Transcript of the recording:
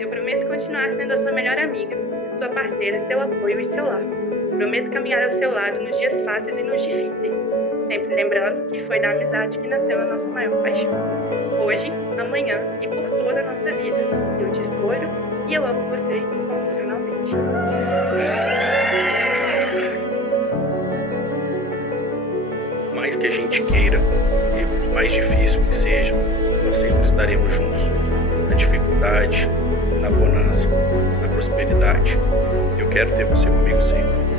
Eu prometo continuar sendo a sua melhor amiga, sua parceira, seu apoio e seu lar. Prometo caminhar ao seu lado nos dias fáceis e nos difíceis, sempre lembrando que foi da amizade que nasceu a nossa maior paixão. Hoje, amanhã e por toda a nossa vida, eu te escolho e eu amo você incondicionalmente. Por mais que a gente queira, e por mais difícil que seja, nós sempre estaremos juntos. Na dificuldade, na bonança, na prosperidade. Eu quero ter você comigo sempre.